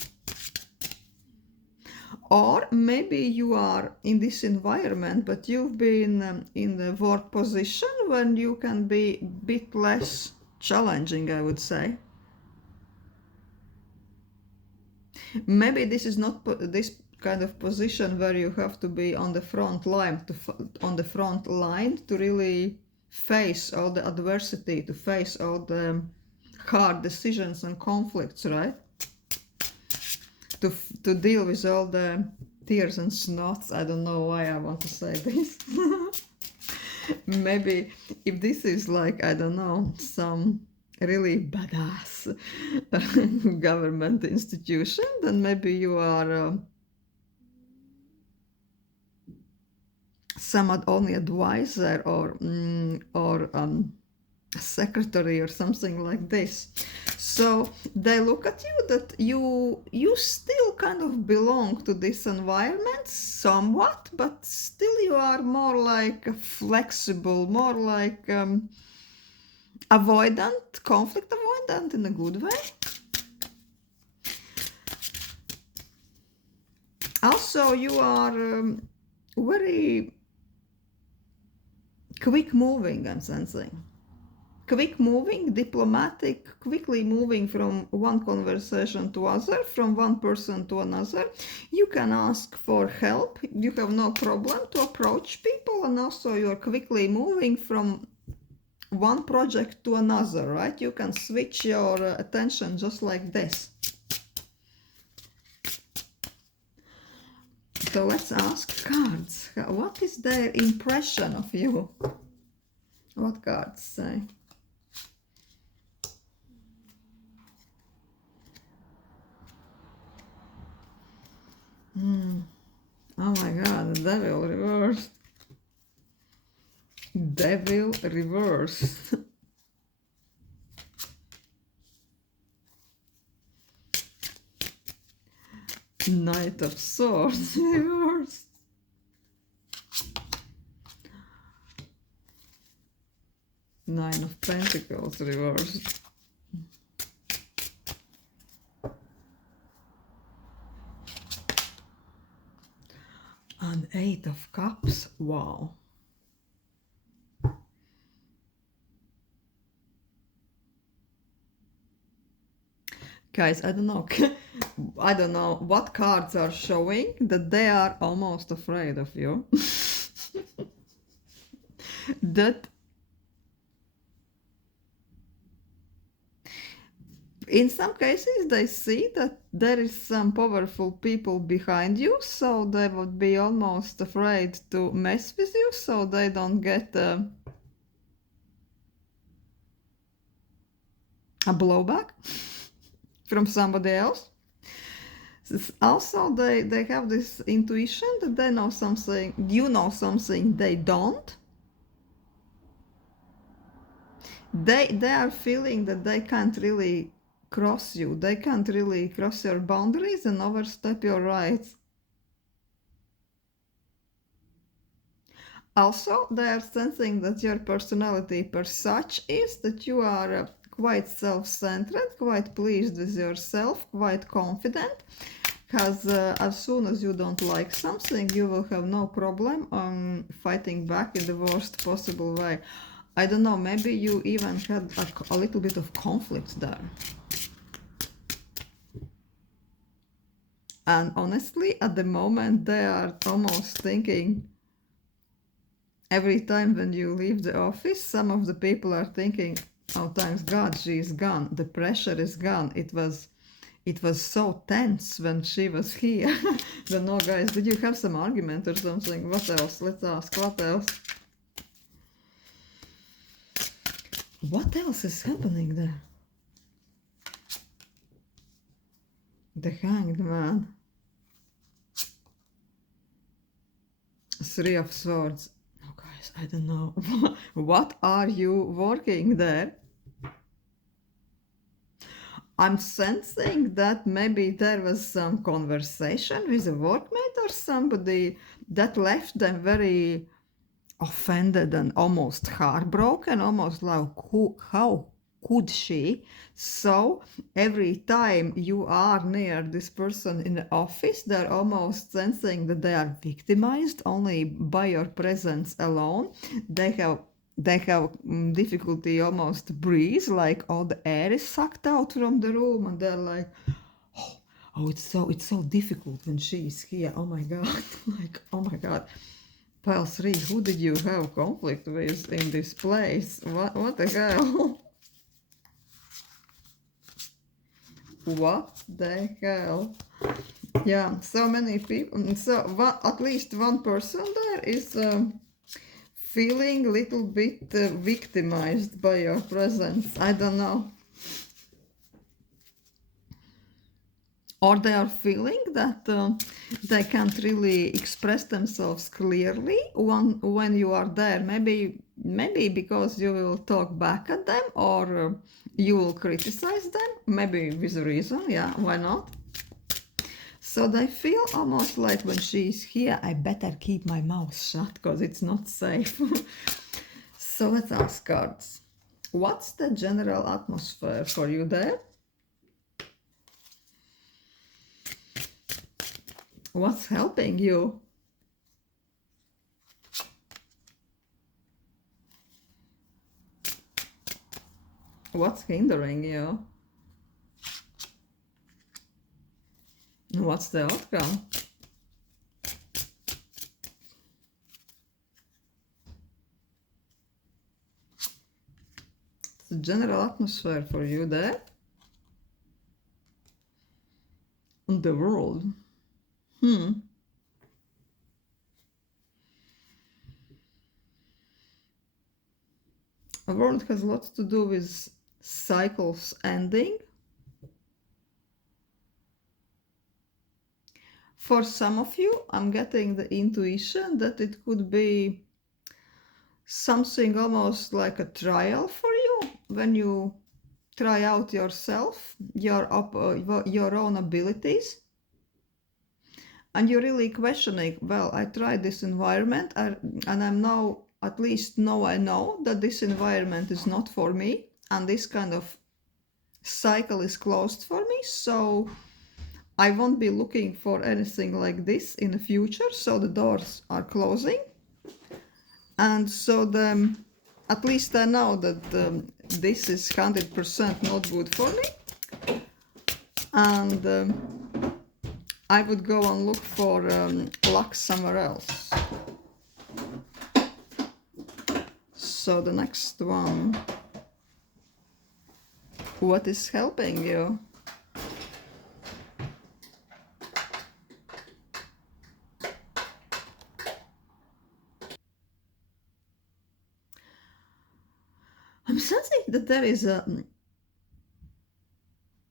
Or maybe you are in this environment, but you've been in the work position when you can be a bit less challenging, I would say. Maybe this is not this kind of position where you have to be on the front line to really face all the adversity, to face all the hard decisions and conflicts, right? To deal with all the tears and snots. I don't know why I want to say this. Maybe if this is like, I don't know, some really badass government institution, then maybe you are some only advisor or secretary or something like this. So they look at you that you still kind of belong to this environment somewhat, but still you are more like flexible, more like avoidant, conflict avoidant in a good way. Also, you are very quick moving, I'm sensing. Quick moving, diplomatic, quickly moving from one conversation to other, from one person to another. You can ask for help. You have no problem to approach people, and also you're quickly moving from one project to another, right? You can switch your attention just like this. So let's ask cards. What is their impression of you? What cards say? Oh my god, the devil reversed. Devil reversed. Knight of Swords reversed. Nine of Pentacles reversed. And Eight of Cups. Wow. Guys, I don't know. I don't know what cards are showing that they are almost afraid of you. That in some cases they see that there is some powerful people behind you, so they would be almost afraid to mess with you, so they don't get a blowback from somebody else. Also, they have this intuition that they know something, you know something they don't. They are feeling that they can't really cross you. They can't really cross your boundaries and overstep your rights. Also, they are sensing that your personality per such is that you are quite self-centered, quite pleased with yourself, quite confident, because as soon as you don't like something, you will have no problem on fighting back in the worst possible way. I don't know, maybe you even had a little bit of conflict there. And honestly, at the moment, they are almost thinking, every time when you leave the office, some of the people are thinking, oh, thanks God, she is gone. The pressure is gone. It was so tense when she was here. But no, guys, did you have some argument or something? What else? Let's ask, what else? What else is happening there? The Hanged Man. Three of Swords. Oh, guys. place? I don't know. What are you working there? I'm sensing that maybe there was some conversation with a workmate or somebody that left them very offended and almost heartbroken, almost like, how could she? So every time you are near this person in the office, they're almost sensing that they are victimized only by your presence alone. They have difficulty almost to breathe, like all the air is sucked out from the room, and they're like, oh, it's so difficult when she is here. Oh my god, like, oh my god. Pile 3, who did you have conflict with in this place? What the hell? What the hell? Yeah, so many people. So at least one person there is feeling a little bit victimized by your presence. I don't know. Or they are feeling that they can't really express themselves clearly when you are there. Maybe because you will talk back at them, or you will criticize them. Maybe with a reason. Yeah, why not? So they feel almost like when she's here, I better keep my mouth shut because it's not safe. So let's ask cards. What's the general atmosphere for you there? What's helping you? What's hindering you? What's the outcome? The general atmosphere for you there? And the world. The world has lots to do with cycles ending. For some of you, I'm getting the intuition that it could be something almost like a trial for you when you try out yourself, your own abilities. And you're really questioning, well, I tried this environment and I'm now, at least now I know that this environment is not for me and this kind of cycle is closed for me. So I won't be looking for anything like this in the future. So the doors are closing. And so at least I know that this is 100% not good for me. And I would go and look for luck somewhere else. So the next one. What is helping you? I'm sensing that there is a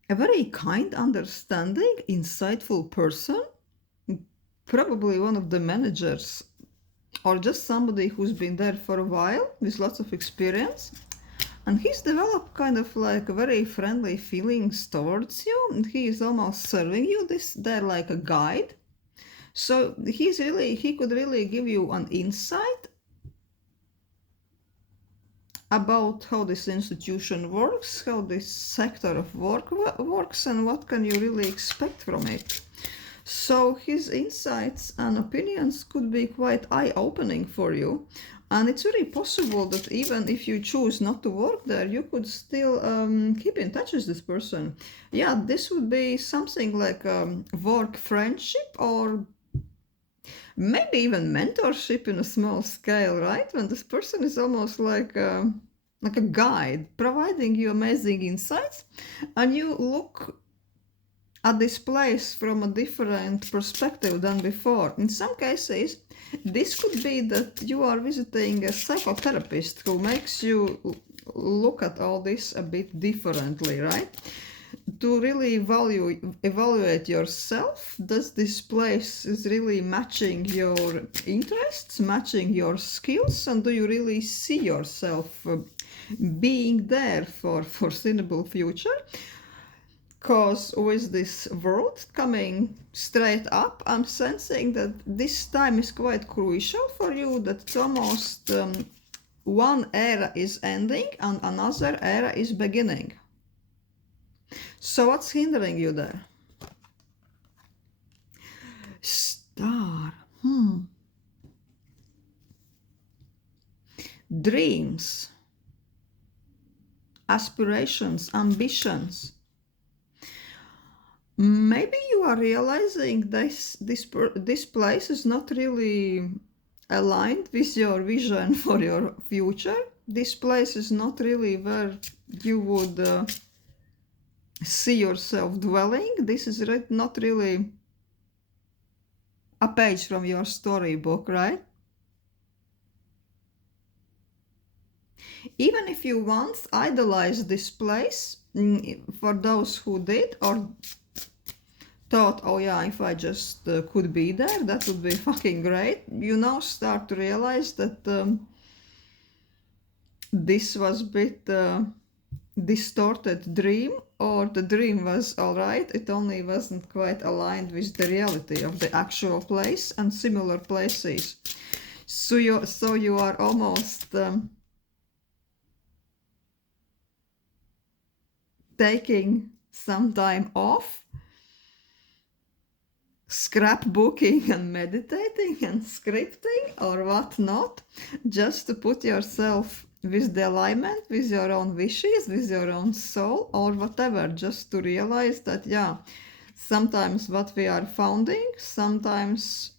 very kind, understanding, insightful person, probably one of the managers or just somebody who's been there for a while with lots of experience. And he's developed kind of like very friendly feelings towards you. And he is almost serving you they're like a guide. So he could really give you an insight about how this institution works, how this sector of work works, and what can you really expect from it. So his insights and opinions could be quite eye-opening for you. And it's very possible that even if you choose not to work there, you could still keep in touch with this person. Yeah, this would be something like work friendship, or maybe even mentorship in a small scale, right? When this person is almost like a guide, providing you amazing insights, and you look at this place from a different perspective than before. In some cases, this could be that you are visiting a psychotherapist who makes you look at all this a bit differently, right? to really evaluate yourself. Does this place is really matching your interests, matching your skills, and do you really see yourself being there for foreseeable future? Because with this world coming straight up, I'm sensing that this time is quite crucial for you, that it's almost one era is ending and another era is beginning. So what's hindering you there? Star. Dreams, aspirations, ambitions. Maybe you are realizing this place is not really aligned with your vision for your future. This place is not really where you would see yourself dwelling. This is not really a page from your storybook, right? Even if you once idolized this place, for those who did, or thought, oh yeah, if I just could be there, that would be fucking great, you now start to realize that this was a bit distorted dream, or the dream was alright, it only wasn't quite aligned with the reality of the actual place and similar places. So you are almost taking some time off, scrapbooking and meditating and scripting or whatnot, just to put yourself with the alignment with your own wishes, with your own soul, or whatever, just to realize that, yeah, sometimes what we are founding, sometimes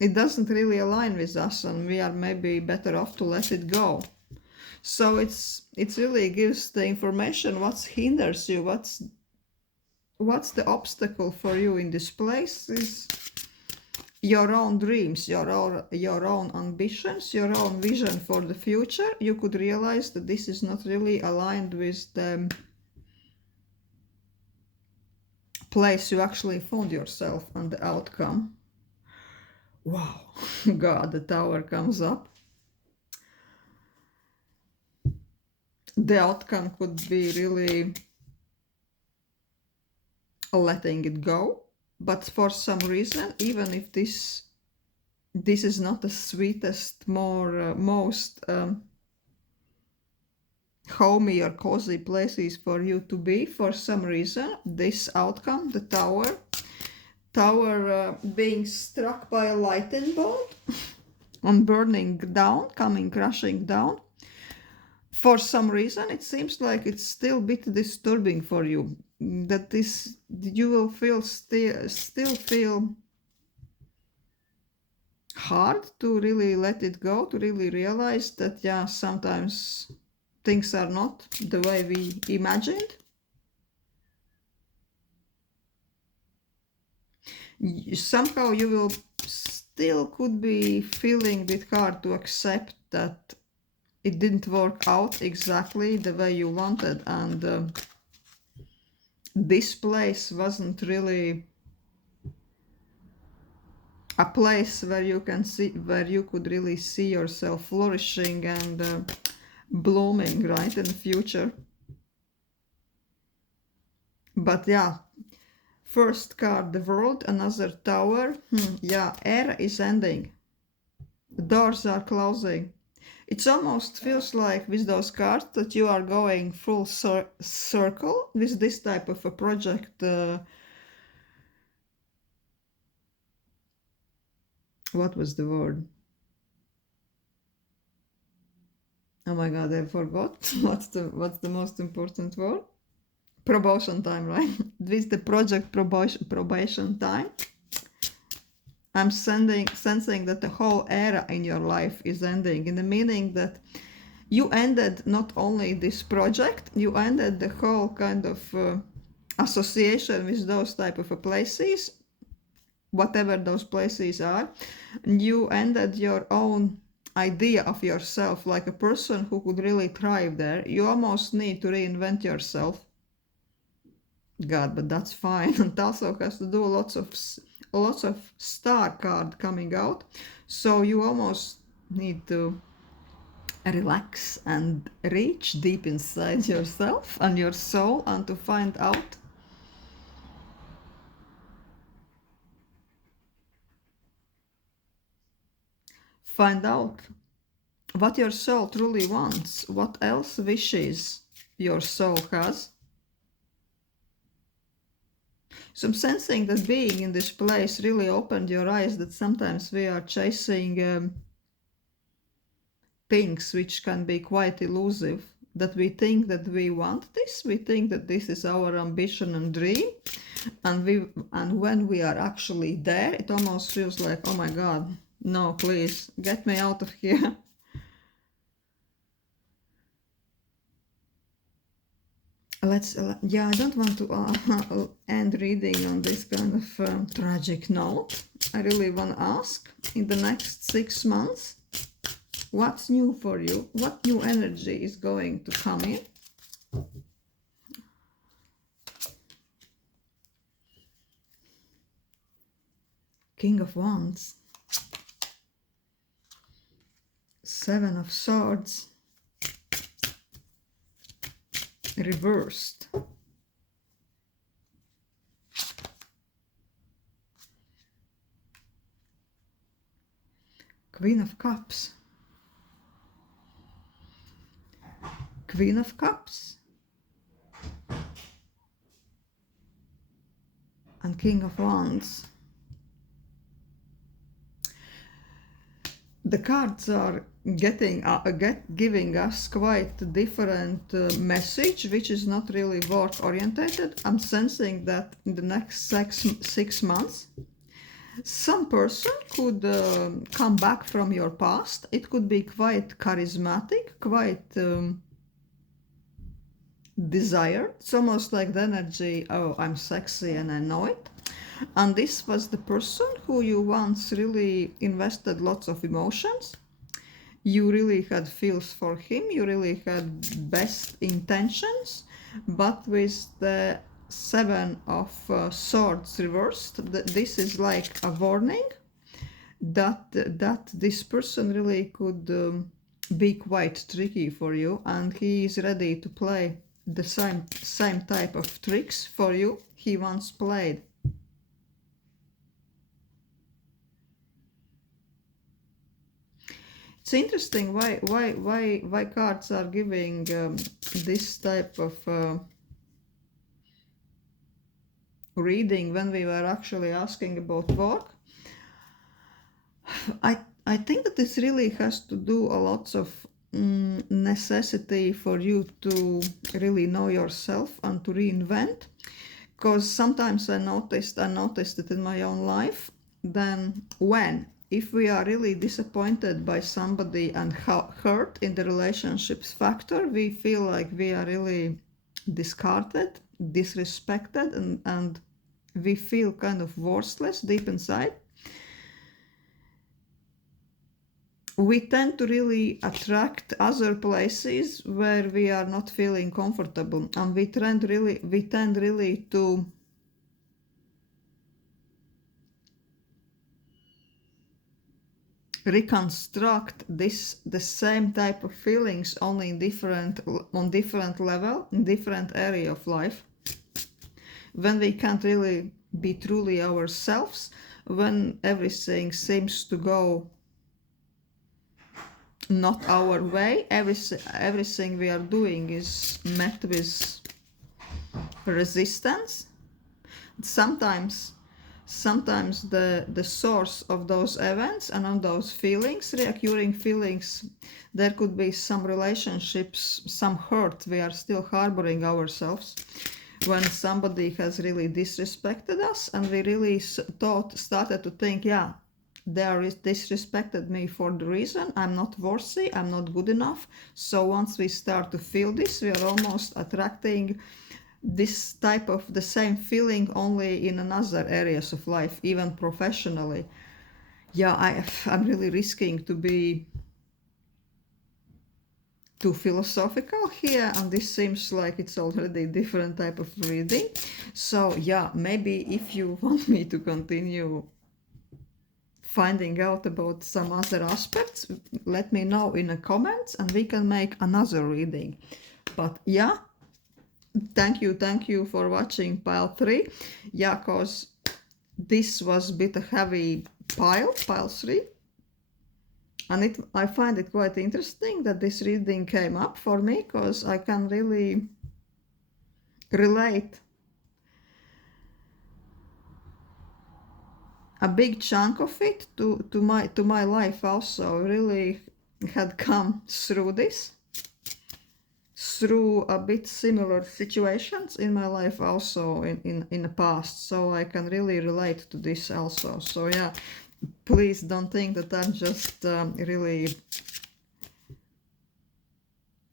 it doesn't really align with us, and we are maybe better off to let it go. So it really gives the information what hinders you, what's the obstacle for you in this place is your own dreams, your own ambitions, your own vision for the future. You could realize that this is not really aligned with the place you actually found yourself and the outcome. Wow, God, the tower comes up. The outcome could be really letting it go, but for some reason, even if this is not the sweetest, most homey or cozy places for you to be, for some reason, this outcome, the tower being struck by a lightning bolt and burning down, coming crashing down, for some reason it seems like it's still a bit disturbing for you, that you will still feel hard to really let it go, to really realize that, yeah, sometimes things are not the way we imagined. Somehow you will still could be feeling a bit hard to accept that it didn't work out exactly the way you wanted, and this place wasn't really a place where you could really see yourself flourishing and blooming, right, in the future. But yeah, first card, the world, another tower. Yeah, era is ending. Doors are closing. It almost feels like with those cards that you are going full circle with this type of a project. What was the word? Oh my god, I forgot. What's the most important word? Probation time, right? With the project probation time. I'm sensing that the whole era in your life is ending, in the meaning that you ended not only this project, you ended the whole kind of association with those type of places, whatever those places are. You ended your own idea of yourself like a person who could really thrive there, you almost need to reinvent yourself. God, but that's fine. And also has to do lots of star card coming out, so you almost need to relax and reach deep inside yourself and your soul and to find out what your soul truly wants, what else wishes your soul has. So I'm sensing that being in this place really opened your eyes that sometimes we are chasing things which can be quite elusive, that we think that we want this, we think that this is our ambition and dream, and when we are actually there, it almost feels like, oh my God, no, please get me out of here. I don't want to end reading on this kind of tragic note. I really want to ask, in the next 6 months, what's new for you? What new energy is going to come in? King of Wands, Seven of Swords, reversed. Queen of Cups, Queen of Cups, and King of Wands. The cards are giving us quite a different message, which is not really work orientated. I'm sensing that in the next 6 months, some person could come back from your past. It could be quite charismatic, quite desired. It's almost like the energy, oh, I'm sexy and I know it. And this was the person who you once really invested lots of emotions. You really had feels for him, you really had best intentions, but with the Seven of Swords reversed, this is like a warning that this person really could be quite tricky for you, and he is ready to play the same type of tricks for you he once played. It's interesting why cards are giving this type of reading when we were actually asking about work. I think that this really has to do a lot of necessity for you to really know yourself and to reinvent. Because sometimes I noticed it in my own life. Then if we are really disappointed by somebody and hurt in the relationships factor, we feel like we are really discarded, disrespected, and we feel kind of worthless deep inside. We tend to really attract other places where we are not feeling comfortable, and we tend really to reconstruct the same type of feelings only on different level, in different area of life, when we can't really be truly ourselves, when everything seems to go not our way, everything we are doing is met with resistance. Sometimes the source of those events and on those feelings, reoccurring feelings, there could be some relationships, some hurt we are still harboring ourselves when somebody has really disrespected us, and we really started to think, yeah, they disrespected me for the reason I'm not worthy, I'm not good enough. So once we start to feel this, we are almost attracting this type of the same feeling only in another areas of life, even professionally. Yeah, I'm really risking to be too philosophical here, and this seems like it's already a different type of reading. So yeah, maybe if you want me to continue finding out about some other aspects, let me know in the comments and we can make another reading. But yeah, thank you for watching pile 3. Yeah, cause this was a bit a heavy pile 3, and I find it quite interesting that this reading came up for me, because I can really relate a big chunk of it to my life also. Really had come through this, through a bit similar situations in my life also in the past, so I can really relate to this also. So yeah, please don't think that I'm just really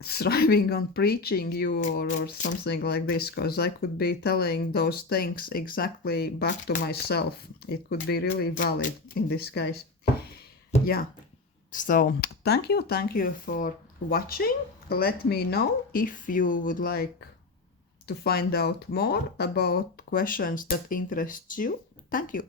thriving on preaching you or something like this, because I could be telling those things exactly back to myself. It could be really valid in this case. Yeah, so thank you for watching. Let me know if you would like to find out more about questions that interest you. Thank you.